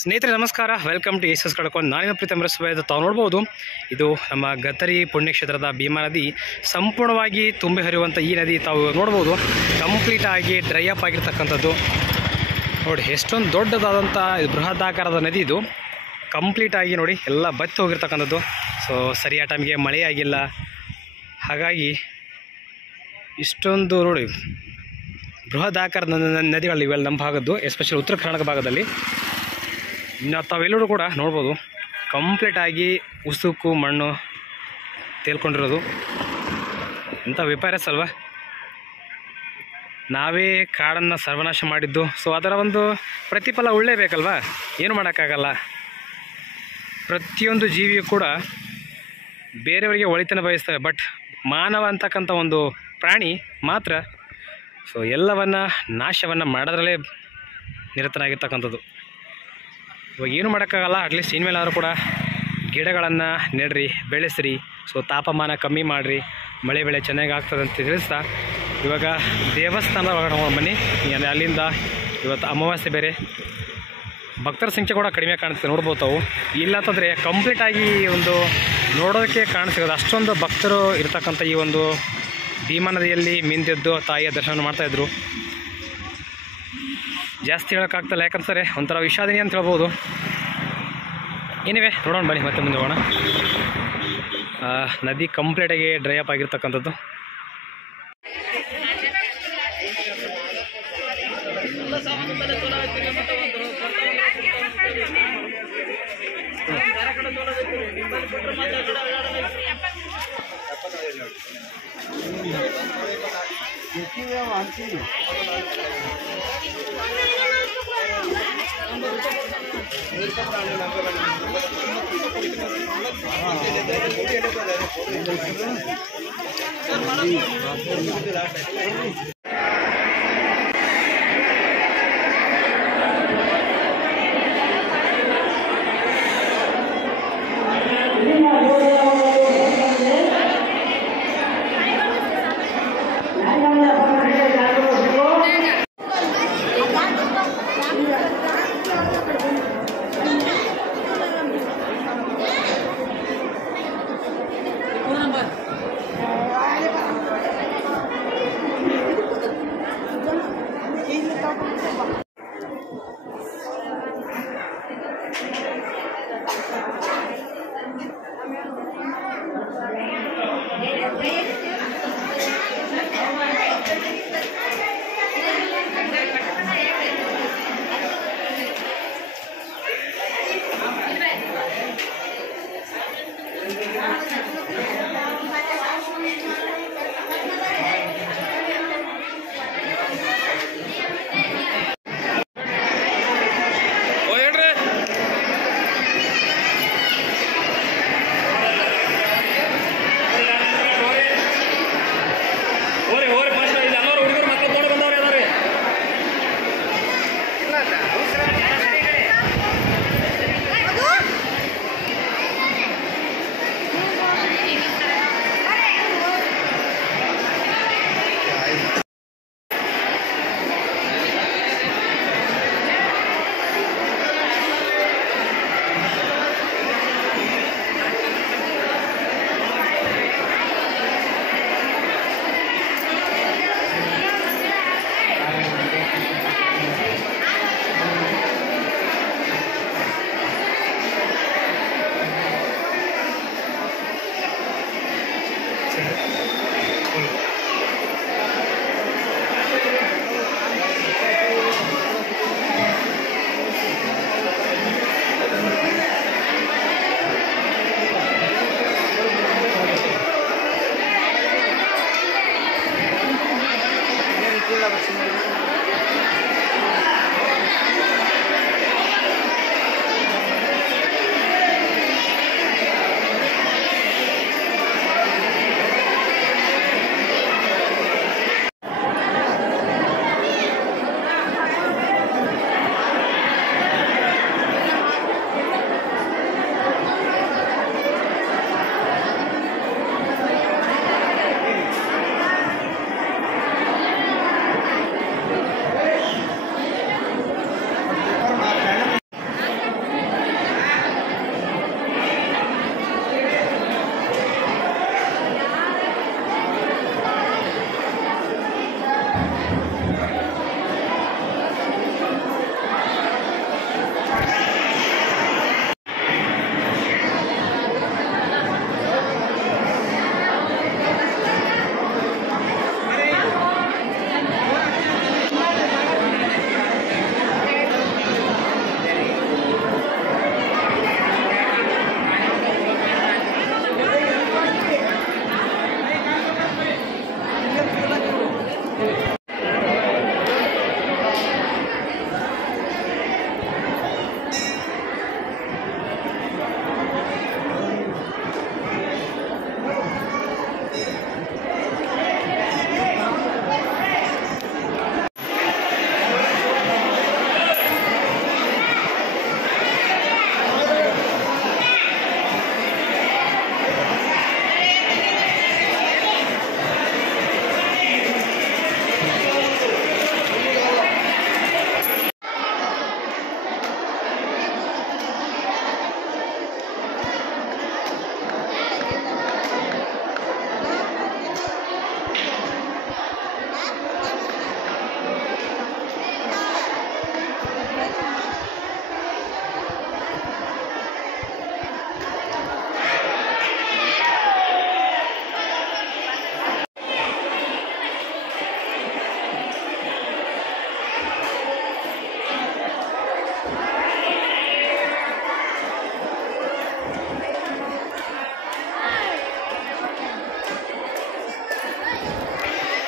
ಸ್ನೇಹಿತರೆ ನಮಸ್ಕಾರ, welcome to S ಕಳ್ಕೊಂಡು ನಾನಿನ ಪ್ರೀತಿ ಅಮೃತಸ್ವಾಮಿ. ತಾವು ನೋಡ್ಬೋದು, ಇದು ನಮ್ಮ ಗತ್ತರಿ ಪುಣ್ಯಕ್ಷೇತ್ರದ ಭೀಮಾ ನದಿ ಸಂಪೂರ್ಣವಾಗಿ ತುಂಬಿ ಹರಿಯುವಂಥ ಈ ನದಿ ತಾವು ನೋಡ್ಬೋದು ಕಂಪ್ಲೀಟಾಗಿ ಡ್ರೈ ಅಪ್ ಆಗಿರ್ತಕ್ಕಂಥದ್ದು. ನೋಡಿ ಎಷ್ಟೊಂದು ದೊಡ್ಡದಾದಂಥ ಬೃಹದಾಕಾರದ ನದಿ ಇದು. ಕಂಪ್ಲೀಟಾಗಿ ನೋಡಿ ಎಲ್ಲ ಬತ್ತಿ ಹೋಗಿರ್ತಕ್ಕಂಥದ್ದು. ಸೊ ಸರಿಯಾದ ಟೈಮ್ಗೆ ಮಳೆ ಆಗಿಲ್ಲ, ಹಾಗಾಗಿ ಇಷ್ಟೊಂದು ನೋಡಿ ಬೃಹದಾಕಾರದ ನದಿಗಳು ಇವೆಲ್ಲ ನಮ್ಮ ಭಾಗದ್ದು, ಎಸ್ಪೆಷಲಿ ಉತ್ತರ ಕರ್ನಾಟಕ ಭಾಗದಲ್ಲಿ. ಇನ್ನು ತಾವೆಲ್ಲರೂ ಕೂಡ ನೋಡ್ಬೋದು ಕಂಪ್ಲೀಟಾಗಿ ಉಸುಕು ಮಣ್ಣು ತೇಲ್ಕೊಂಡಿರೋದು. ಎಂಥ ವಿಪರ್ಯಾಸ ಅಲ್ವಾ? ನಾವೇ ಕಾಡನ್ನು ಸರ್ವನಾಶ ಮಾಡಿದ್ದು. ಸೊ ಅದರ ಒಂದು ಪ್ರತಿಫಲ ಉಳ್ಳೇಬೇಕಲ್ವಾ? ಏನು ಮಾಡೋಕ್ಕಾಗಲ್ಲ. ಪ್ರತಿಯೊಂದು ಜೀವಿಯೂ ಕೂಡ ಬೇರೆಯವರಿಗೆ ಒಳಿತನ ಬಯಸ್ತವೆ, ಬಟ್ ಮಾನವ ಅಂತಕ್ಕಂಥ ಒಂದು ಪ್ರಾಣಿ ಮಾತ್ರ ಸೊ ಎಲ್ಲವನ್ನು ನಾಶವನ್ನು ಮಾಡೋದ್ರಲ್ಲೇ ನಿರತನಾಗಿರ್ತಕ್ಕಂಥದ್ದು. ಇವಾಗ ಏನು ಮಾಡೋಕ್ಕಾಗಲ್ಲ. ಅಟ್ಲೀಸ್ಟ್ ಇನ್ಮೇಲಾದರೂ ಕೂಡ ಗಿಡಗಳನ್ನು ನೆಡ್ರಿ, ಬೆಳೆಸ್ರಿ. ಸೊ ತಾಪಮಾನ ಕಮ್ಮಿ ಮಾಡಿರಿ, ಮಳೆ ಬೆಳೆ ಚೆನ್ನಾಗಿ ಆಗ್ತದೆ ಅಂತ ತಿಳಿಸ್ತಾ ಇವಾಗ ದೇವಸ್ಥಾನದ ಒಳಗಡೆ ಬನ್ನಿ. ಅಲ್ಲಿಂದ ಇವತ್ತು ಅಮಾವಾಸ್ಯೆ ಬೇರೆ, ಭಕ್ತರ ಸಂಖ್ಯೆ ಕೂಡ ಕಡಿಮೆ ಕಾಣಿಸ್ತದೆ. ನೋಡ್ಬೋದು ತಾವು. ಇಲ್ಲಂತಂದರೆ ಕಂಪ್ಲೀಟಾಗಿ ಒಂದು ನೋಡೋದಕ್ಕೆ ಕಾಣಿಸ್ತಿರೋದು ಅಷ್ಟೊಂದು ಭಕ್ತರು ಇರ್ತಕ್ಕಂಥ ಈ ಒಂದು ಭೀಮಾ ನದಿಯಲ್ಲಿ ಮಿಂದೆದ್ದು ತಾಯಿಯ ದರ್ಶನ ಮಾಡ್ತಾಯಿದ್ರು. ಜಾಸ್ತಿ ಹೇಳೋಕ್ಕಾಗ್ತಲ್ಲ, ಯಾಕಂತಾರೆ ಒಂಥರ ವಿಷಾದಿನಿ ಅಂತ ಹೇಳ್ಬೋದು. ಏನಿವೆ ನೋಡೋಣ ಬನ್ನಿ, ಮತ್ತೆ ಮುಂದೆ ಹೋಗೋಣ. ನದಿ ಕಂಪ್ಲೀಟಾಗಿ ಡ್ರೈ ಅಪ್ ಆಗಿರ್ತಕ್ಕಂಥದ್ದು.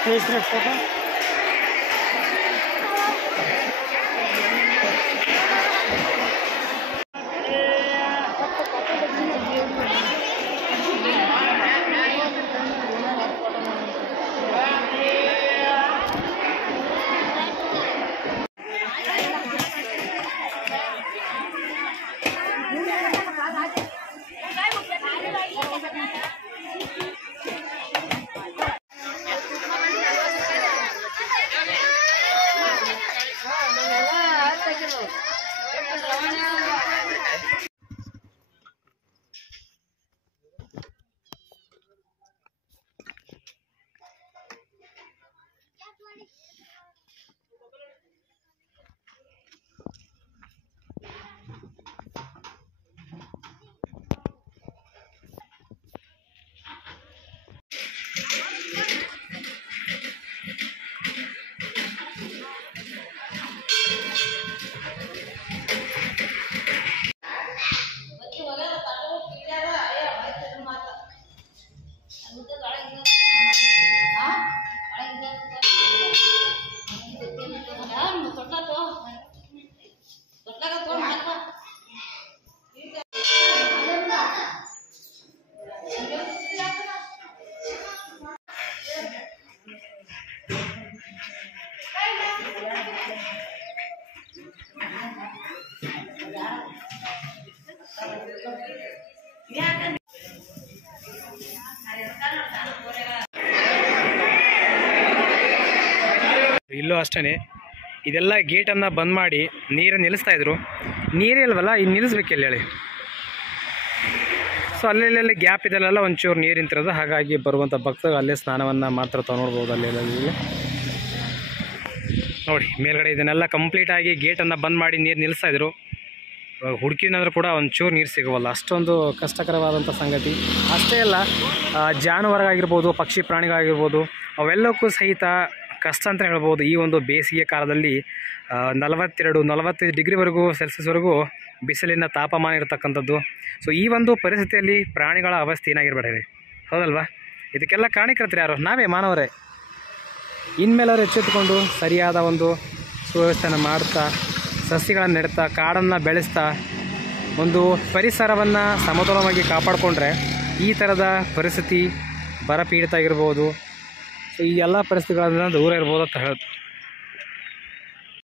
ಫೋಟೋ ಇಲ್ಲೂ ಅಷ್ಟೇ ಇದೆಲ್ಲ ಗೇಟನ್ನು ಬಂದ್ ಮಾಡಿ ನೀರನ್ನು ನಿಲ್ಲಿಸ್ತಾ ಇದ್ರು. ನೀರೇ ಇಲ್ವಲ್ಲ, ಇನ್ನು ನಿಲ್ಲಿಸ್ಬೇಕಿಲ್ಲ ಹೇಳಿ. ಸೊ ಅಲ್ಲೆಲ್ಲಿ ಗ್ಯಾಪ್ ಇದೆಲ್ಲ ಒಂಚೂರು ನೀರು ನಿಂತಿರೋದು, ಹಾಗಾಗಿ ಬರುವಂಥ ಭಕ್ತರು ಅಲ್ಲೇ ಸ್ನಾನವನ್ನು ಮಾತ್ರ ನೋಡ್ಬೋದು. ಅಲ್ಲೆಲ್ಲಿ ನೋಡಿ ಮೇಲ್ಗಡೆ ಇದನ್ನೆಲ್ಲ ಕಂಪ್ಲೀಟಾಗಿ ಗೇಟನ್ನು ಬಂದ್ ಮಾಡಿ ನೀರು ನಿಲ್ಲಿಸ್ತಾ ಇದ್ರು. ಹುಡುಕಿನಾದ್ರೂ ಕೂಡ ಒಂಚೂರು ನೀರು ಸಿಗೋವಲ್ಲ, ಅಷ್ಟೊಂದು ಕಷ್ಟಕರವಾದಂಥ ಸಂಗತಿ. ಅಷ್ಟೇ ಅಲ್ಲ, ಜಾನುವಾರುಗಳಾಗಿರ್ಬೋದು, ಪಕ್ಷಿ ಪ್ರಾಣಿಗಳಾಗಿರ್ಬೋದು, ಅವೆಲ್ಲಕ್ಕೂ ಸಹಿತ ಕಷ್ಟ ಅಂತ ಹೇಳ್ಬೋದು. ಈ ಒಂದು ಬೇಸಿಗೆ ಕಾಲದಲ್ಲಿ 42-45 ಡಿಗ್ರಿವರೆಗೂ ಸೆಲ್ಸಿಯಸ್ವರೆಗೂ ಬಿಸಿಲಿನ ತಾಪಮಾನ ಇರತಕ್ಕಂಥದ್ದು. ಸೊ ಈ ಒಂದು ಪರಿಸ್ಥಿತಿಯಲ್ಲಿ ಪ್ರಾಣಿಗಳ ಅವಸ್ಥೆ ಏನಾಗಿರ್ಬೇಡ್ರಿ, ಹೌದಲ್ವಾ? ಇದಕ್ಕೆಲ್ಲ ಕಾರಣಕರ್ತರು ಯಾರು? ನಾವೇ, ಮಾನವರೇ. ಇನ್ಮೇಲೆ ಅವ್ರು ಎಚ್ಚೆತ್ತುಕೊಂಡು ಸರಿಯಾದ ಒಂದು ಸುವ್ಯವಸ್ಥೆಯನ್ನು ಮಾಡ್ತಾ, ಸಸಿಗಳನ್ನು ನೆಡ್ತಾ, ಕಾಡನ್ನು ಬೆಳೆಸ್ತಾ, ಒಂದು ಪರಿಸರವನ್ನು ಸಮತೋಲನವಾಗಿ ಕಾಪಾಡಿಕೊಂಡ್ರೆ ಈ ಥರದ ಪರಿಸ್ಥಿತಿ, ಬರಪೀಡಿತ ಆಗಿರ್ಬೋದು, ಸೊ ಈ ಎಲ್ಲ ಪರಿಸ್ಥಿತಿಗಳಿಂದ ದೂರ ಇರ್ಬೋದು ಅಂತ ಹೇಳ್ತು.